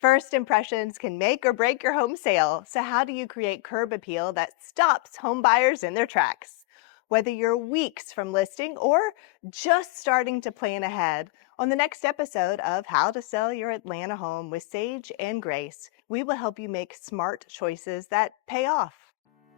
First impressions can make or break your home sale. So, how do you create curb appeal that stops home buyers in their tracks? Whether you're weeks from listing or just starting to plan ahead, on the next episode of How to Sell Your Atlanta Home with Sage and Grace, we will help you make smart choices that pay off.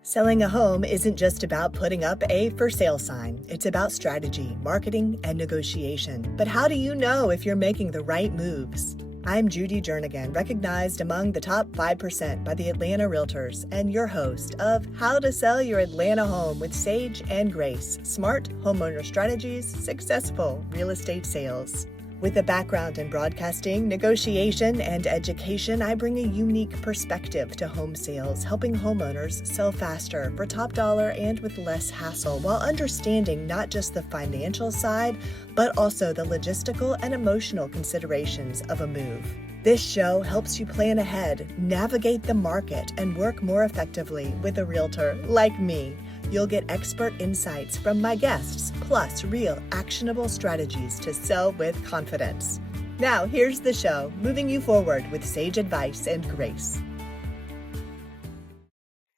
Selling a home isn't just about putting up a for sale sign. It's about strategy, marketing, and negotiation. But how do you know if you're making the right moves? I'm Judy Jernigan, recognized among the top 5% by the Atlanta Realtors, and your host of How to Sell Your Atlanta Home with Sage and Grace, Smart Homeowner Strategies, Successful Real Estate Sales. With a background in broadcasting, negotiation, and education, I bring a unique perspective to home sales, helping homeowners sell faster for top dollar and with less hassle, while understanding not just the financial side, but also the logistical and emotional considerations of a move. This show helps you plan ahead, navigate the market, and work more effectively with a realtor like me. You'll get expert insights from my guests, plus real actionable strategies to sell with confidence. Now, here's the show, moving you forward with sage advice and grace.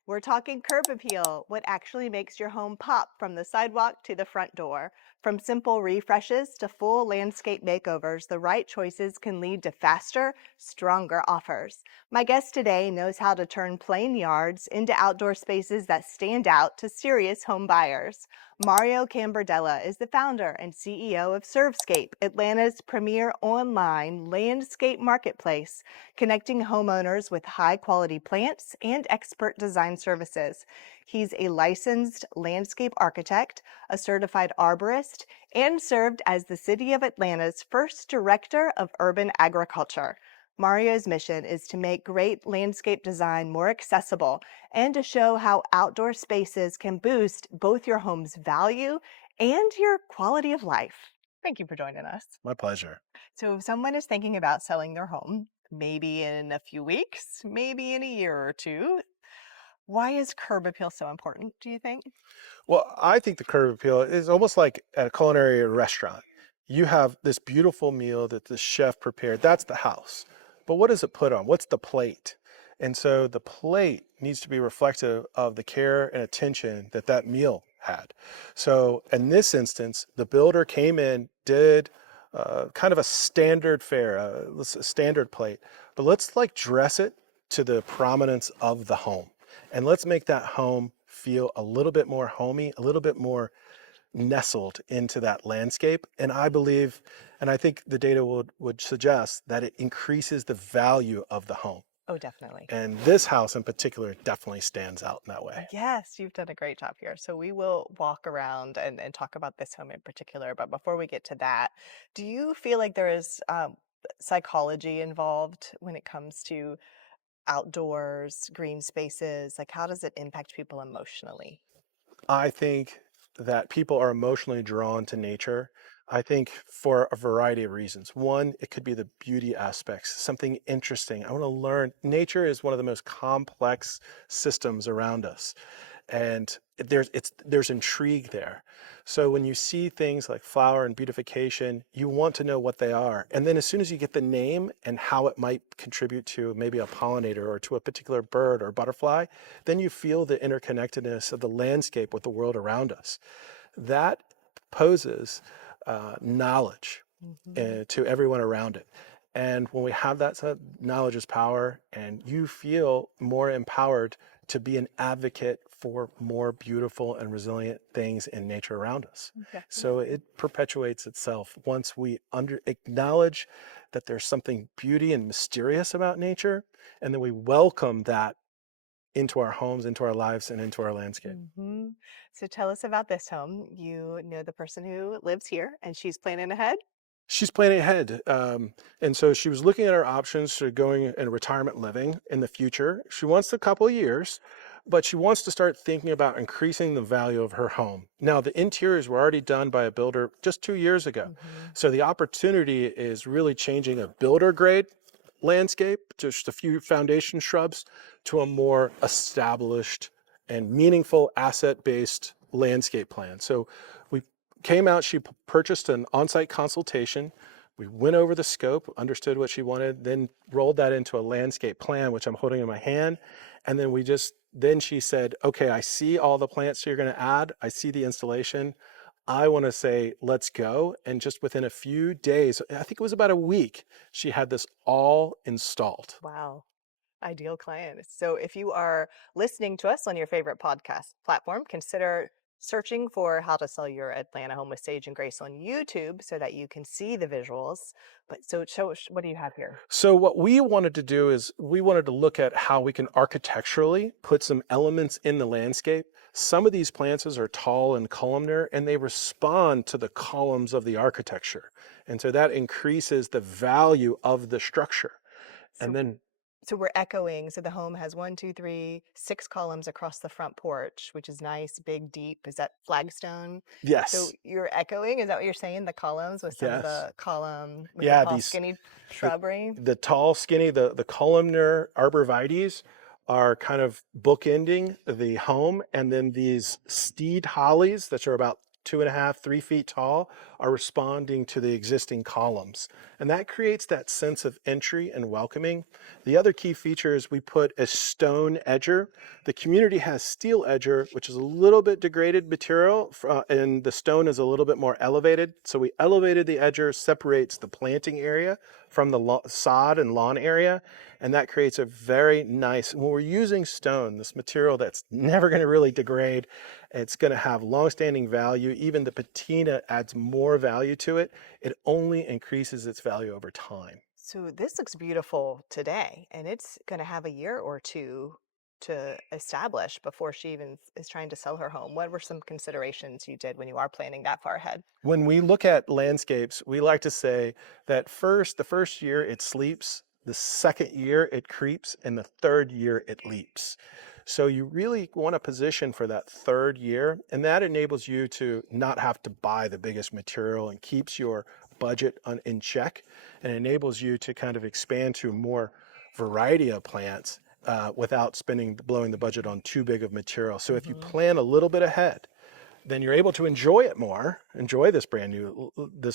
We're talking curb appeal, what actually makes your home pop from the sidewalk to the front door. From simple refreshes to full landscape makeovers, the right choices can lead to faster, stronger offers. My guest today knows how to turn plain yards into outdoor spaces that stand out to serious home buyers. Mario Cambardella is the founder and CEO of Servscape, Atlanta's premier online landscape marketplace, connecting homeowners with high-quality plants and expert design services. He's a licensed landscape architect, a certified arborist, and served as the City of Atlanta's first director of urban agriculture. Mario's mission is to make great landscape design more accessible and to show how outdoor spaces can boost both your home's value and your quality of life. Thank you for joining us. My pleasure. So, if someone is thinking about selling their home, maybe in a few weeks, maybe in a year or two, why is curb appeal so important, do you think? Well, I think the curb appeal is almost like at a culinary restaurant. You have this beautiful meal that the chef prepared. That's the house. But what does it put on? What's the plate? And so the plate needs to be reflective of the care and attention that that meal had. So in this instance, the builder came in, did kind of a standard fare, a standard plate, but let's like dress it to the prominence of the home. And let's make that home feel a little bit more homey, a little bit more nestled into that landscape. And I believe, and I think the data would suggest that it increases the value of the home. Oh, definitely. And this house in particular definitely stands out in that way. Yes, you've done a great job here. So we will walk around and talk about this home in particular. But before we get to that, do you feel like there is psychology involved when it comes to outdoors, green spaces? Like, how does it impact people emotionally? I think that people are emotionally drawn to nature. I think for a variety of reasons. One, it could be the beauty aspects, something interesting. I want to learn. Nature is one of the most complex systems around us, and there's intrigue there. So when you see things like flower and beautification, you want to know what they are. And then as soon as you get the name and how it might contribute to maybe a pollinator or to a particular bird or butterfly, then you feel the interconnectedness of the landscape with the world around us. That poses knowledge Mhm. to everyone around it. And when we have that knowledge is power, and you feel more empowered to be an advocate for more beautiful and resilient things in nature around us. So Definitely. it perpetuates itself once we acknowledge that there's something beauty and mysterious about nature, and then we welcome that into our homes, into our lives, and into our landscape. Hmm. So tell us about this home. You know the person who lives here, and she's planning ahead. She's planning ahead. And so she was looking at her options to going in retirement living in the future. She wants a couple of years, but she wants to start thinking about increasing the value of her home. Now, the interiors were already done by a builder just 2 years ago. Hmm. So the opportunity is really changing a builder grade landscape, just a few foundation shrubs, to a more established and meaningful asset-based landscape plan. So we came out, she purchased an on-site consultation. We went over the scope, understood what she wanted, then rolled that into a landscape plan, which I'm holding in my hand. And then then she said, okay, I see all the plants you're going to add. I see the installation. I want to say, let's go. And just within a few days, I think it was about a week, she had this all installed. Wow. Ideal client. So if you are listening to us on your favorite podcast platform, consider searching for how to sell your Atlanta home with Sage and Grace on YouTube so that you can see the visuals. But what do you have here? So what we wanted to do is we wanted to look at how we can architecturally put some elements in the landscape. Some of these plants are tall and columnar, and they respond to the columns of the architecture. And so that increases the value of the structure. And So then, So we're echoing. So the home has 1, 2, 3, 6 columns across the front porch, which is nice, big, deep. Is that flagstone? So yes, you're echoing, is that what you're saying? The columns with some of yes. the column with the Yeah, tall, skinny the, shrubbery? the tall, skinny, the columnar arborvitaes are kind of bookending the home, and then these steed hollies that are about 2.5, 3 feet tall are responding to the existing columns. And that creates that sense of entry and welcoming. The other key feature is we put a stone edger. The community has steel edger, which is a little bit degraded material, and the stone is a little bit more elevated. So we elevated the edger, separates the planting area from the sod and lawn area, and that creates a very nice, when we're using stone, this material that's never going to really degrade, it's going to have long-standing value. Even the patina adds more value to it. It only increases its value over time. So this looks beautiful today, and it's going to have a year or two to establish before she even is trying to sell her home. What were some considerations you did when you are planning that far ahead? When we look at landscapes, we like to say that the first year it sleeps, the second year it creeps, and the third year it leaps. So you really want to position for that third year, and that enables you to not have to buy the biggest material and keeps your budget in check, and enables you to kind of expand to more variety of plants without blowing the budget on too big of material. So if you Hmm. plan a little bit ahead, then you're able to enjoy it more, enjoy this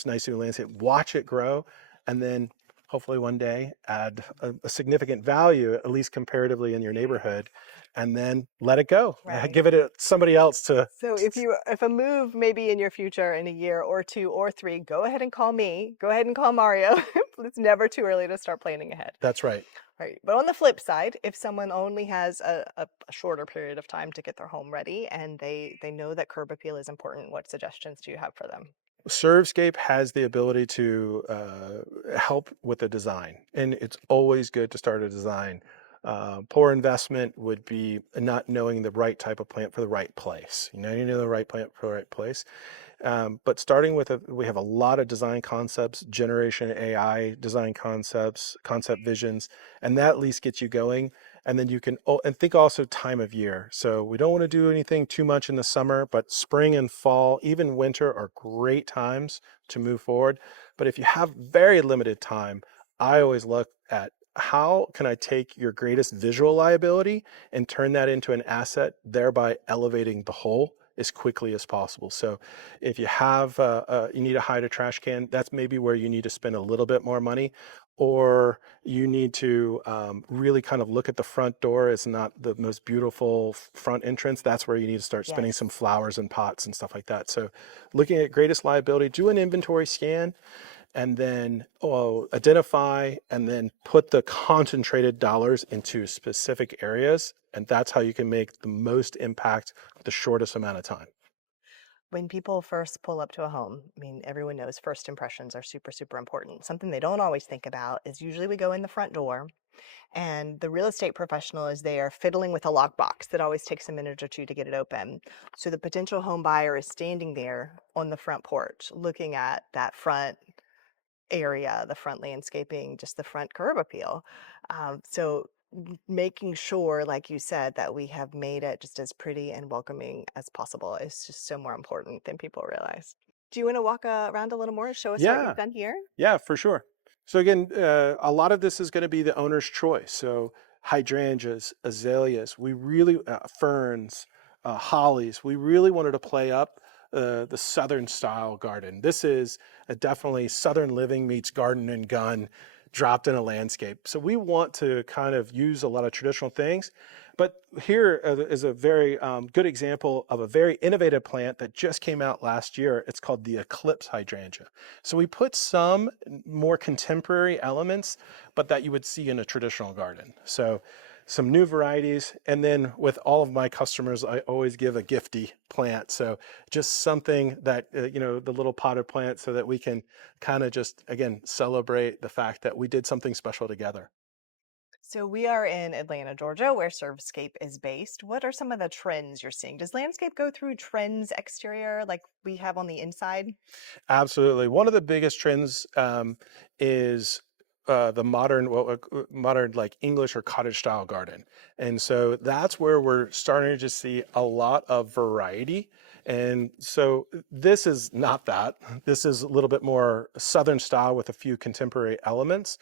nice new landscape, watch it grow, and then hopefully one day add a significant value, at least comparatively in your neighborhood, and then let it go. Right. Give it to somebody else to. So if a move maybe in your future in a year or two or three, go ahead and call me. Go ahead and call Mario. It's never too early to start planning ahead. That's right. Right. But on the flip side, if someone only has a shorter period of time to get their home ready and they know that curb appeal is important, what suggestions do you have for them? Servescape has the ability to help with the design, and it's always good to start a design. Poor investment would be not knowing the right type of plant for the right place. You know the right plant for the right place. But starting with we have a lot of design concepts, generation AI design concepts, concept visions, and that at least gets you going. And then you can, and think also time of year. So we don't want to do anything too much in the summer, but spring and fall, even winter are great times to move forward. But if you have very limited time, I always look at how can I take your greatest visual liability and turn that into an asset, thereby elevating the whole as quickly as possible. So if you have, you need to hide a trash can, that's maybe where you need to spend a little bit more money, or you need to really kind of look at the front door as not the most beautiful front entrance. That's where you need to start spending Yes. some flowers and pots and stuff like that. So looking at greatest liability, do an inventory scan, and then identify and then put the concentrated dollars into specific areas. And that's how you can make the most impact with the shortest amount of time. When people first pull up to a home, I mean, everyone knows first impressions are super, super important. Something they don't always think about is usually we go in the front door and the real estate professional is there fiddling with a lockbox that always takes a minute or two to get it open. So the potential home buyer is standing there on the front porch looking at that front area, the front landscaping, just the front curb appeal. Making sure, like you said, that we have made it just as pretty and welcoming as possible is just so more important than people realize. Do you want to walk around a little more and show us what you've Yeah, done here? yeah, for sure. So again, a lot of this is going to be the owner's choice. So hydrangeas, azaleas, ferns, hollies. We really wanted to play up the Southern style garden. This is a definitely Southern living meets garden and gun dropped in a landscape. So we want to kind of use a lot of traditional things. But here is a very good example of a very innovative plant that just came out last year. It's called the Eclipse hydrangea. So we put some more contemporary elements, but that you would see in a traditional garden. So some new varieties. And then with all of my customers, I always give a gifty plant. So just something that, the little potted plant so that we can kind of just, again, celebrate the fact that we did something special together. So we are in Atlanta, Georgia, where Surfscape is based. What are some of the trends you're seeing? Does landscape go through trends exterior like we have on the inside? Absolutely. One of the biggest trends is the modern like English or cottage style garden, and so that's where we're starting to just see a lot of variety. And so this is not that. This is a little bit more Southern style with a few contemporary elements.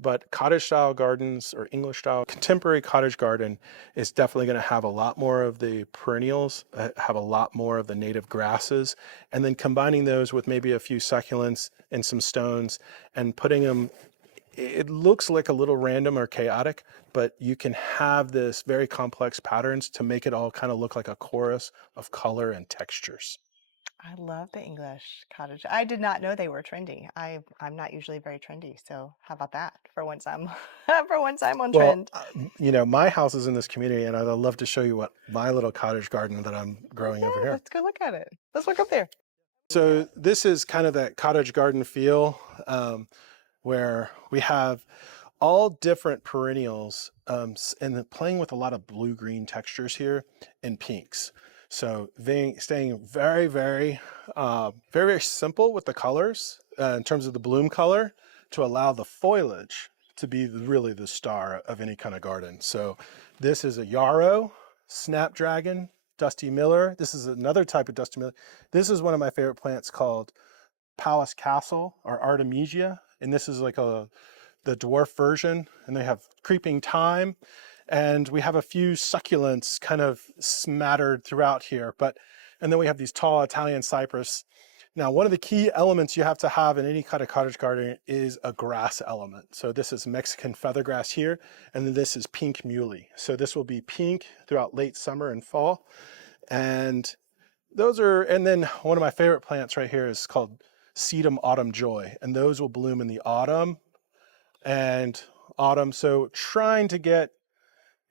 But cottage style gardens or English style contemporary cottage garden is definitely going to have a lot more of the perennials, have a lot more of the native grasses, and then combining those with maybe a few succulents and some stones and putting them. It looks like a little random or chaotic, but you can have this very complex patterns to make it all kind of look like a chorus of color and textures. I love the English cottage. I did not know they were trendy. I'm not usually very trendy, so how about that? For once I'm for once I'm on Well, trend. my house is in this community, and I'd love to show you what my little cottage garden that I'm growing over Okay, here. let's go look at it. Let's look up there. So this is kind of that cottage garden feel, where we have all different perennials, and then playing with a lot of blue-green textures here and pinks. So staying very, very, very, very simple with the colors in terms of the bloom color to allow the foliage to be really the star of any kind of garden. So this is a yarrow, snapdragon, dusty miller. This is another type of dusty miller. This is one of my favorite plants called Palace Castle or Artemisia, and this is like the dwarf version, and they have creeping thyme, and we have a few succulents kind of smattered throughout here, and then we have these tall Italian cypress. Now, one of the key elements you have to have in any kind of cottage garden is a grass element. So this is Mexican feathergrass here, and then this is pink muley. So this will be pink throughout late summer and fall. And and then one of my favorite plants right here is called Sedum Autumn Joy, and those will bloom in the autumn. So trying to get,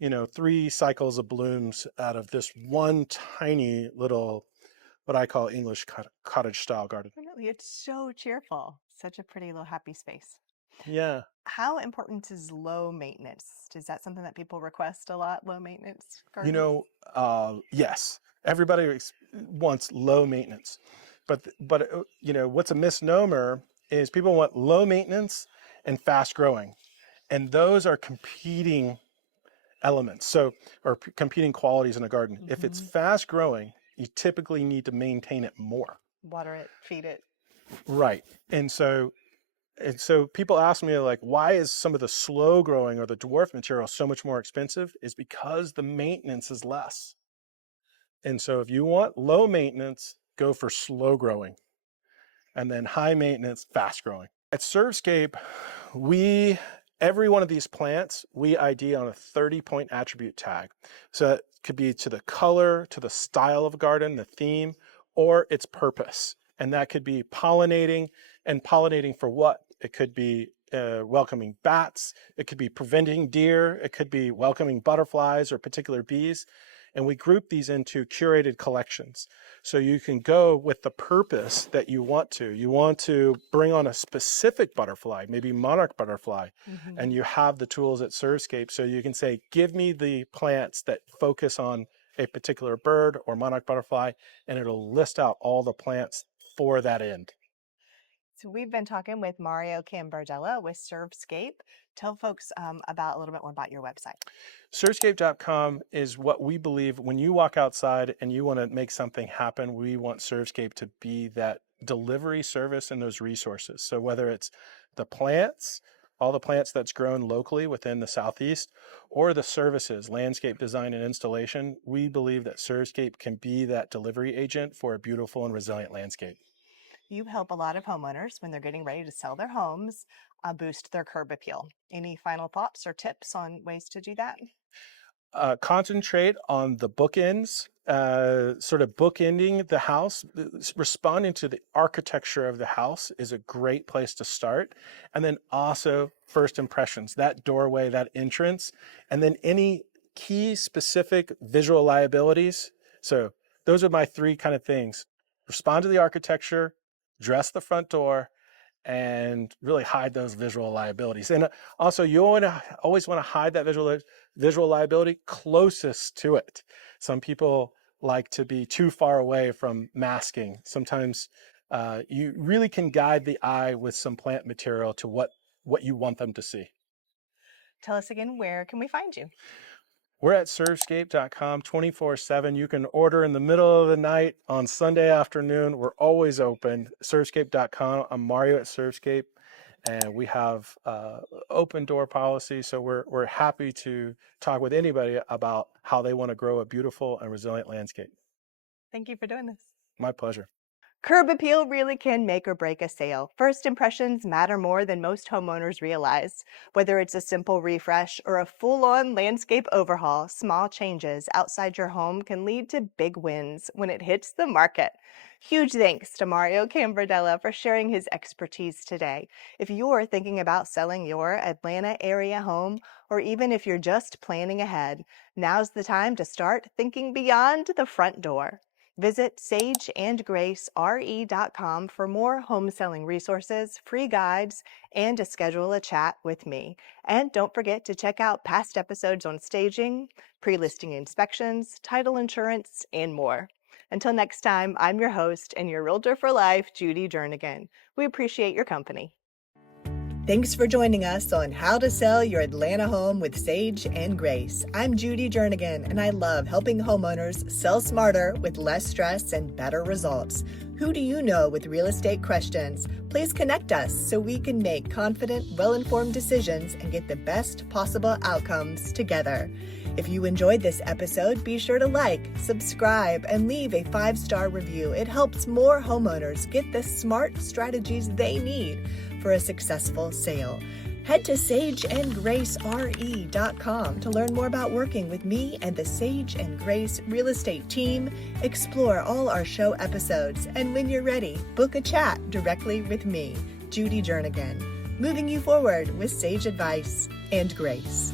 3 cycles of blooms out of this one tiny little, what I call English cottage style garden. Really, it's so cheerful. Such a pretty little happy space. Yeah. How important is low maintenance? Is that something that people request a lot, low maintenance You gardens? know, yes, everybody wants low maintenance, but what's a misnomer is people want low maintenance and fast growing, and those are competing elements. So, or competing qualities in a garden. If it's Hmm. fast growing, you typically need to maintain it more. Water it, feed it. Right. And so people ask me like, why is some of the slow growing or the dwarf material so much more expensive? Is because the maintenance is less. And so if you want low maintenance, go for slow growing, and then high maintenance, fast growing. At Surfscape, every one of these plants, we ID on a 30-point attribute tag. So it could be to the color, to the style of garden, the theme, or its purpose. And that could be pollinating, and pollinating for what? It could be welcoming bats, it could be preventing deer, it could be welcoming butterflies or particular bees. And we group these into curated collections. So you can go with the purpose that you want to. You want to bring on a specific butterfly, maybe monarch butterfly, Hmm. and you have the tools at Surfscape. So you can say, give me the plants that focus on a particular bird or monarch butterfly, and it'll list out all the plants for that end. So we've been talking with Mario Cambardella with Surfscape. Tell folks about a little bit more about your website. Surfscape.com is what we believe when you walk outside and you want to make something happen, we want Surfscape to be that delivery service and those resources. So whether it's the plants all the plants that's grown locally within the Southeast, or the services, landscape design and installation, we believe that Surfscape can be that delivery agent for a beautiful and resilient landscape. You help a lot of homeowners when they're getting ready to sell their homes, boost their curb appeal. Any final thoughts or tips on ways to do that? Concentrate on the bookends, sort of bookending the house. Responding to the architecture of the house is a great place to start. And then also first impressions, that doorway, that entrance, and then any key specific visual liabilities. So those are my three kind of things. Respond to the architecture, dress the front door, and really hide those visual liabilities. And also, you always want to hide that visual liability closest to it. Some people like to be too far away from masking. Sometimes you really can guide the eye with some plant material to what you want them to see. Tell us again, where can we find you? We're at surfscape.com 24/7. You can order in the middle of the night on Sunday afternoon. We're always open. Surfscape.com. I'm Mario at Surfscape, and we have open door policy. So we're happy to talk with anybody about how they want to grow a beautiful and resilient landscape. Thank you for doing this. My pleasure. Curb appeal really can make or break a sale. First impressions matter more than most homeowners realize. Whether it's a simple refresh or a full-on landscape overhaul, small changes outside your home can lead to big wins when it hits the market. Huge thanks to Mario Cambardella for sharing his expertise today. If you're thinking about selling your Atlanta area home, or even if you're just planning ahead, now's the time to start thinking beyond the front door. Visit sageandgracere.com for more home selling resources, free guides, and to schedule a chat with me. And don't forget to check out past episodes on staging, pre-listing inspections, title insurance, and more. Until next time, I'm your host and your Realtor for Life, Judy Jernigan. We appreciate your company. Thanks for joining us on How to Sell Your Atlanta Home with Sage and Grace. I'm Judy Jernigan, and I love helping homeowners sell smarter with less stress and better results. Who do you know with real estate questions? Please connect us so we can make confident, well-informed decisions and get the best possible outcomes together. If you enjoyed this episode, be sure to like, subscribe, and leave a 5-star review. It helps more homeowners get the smart strategies they need for a successful sale. Head to sageandgracere.com to learn more about working with me and the Sage and Grace real estate team. Explore all our show episodes, and when you're ready, book a chat directly with me, Judy Jernigan, moving you forward with sage advice and grace.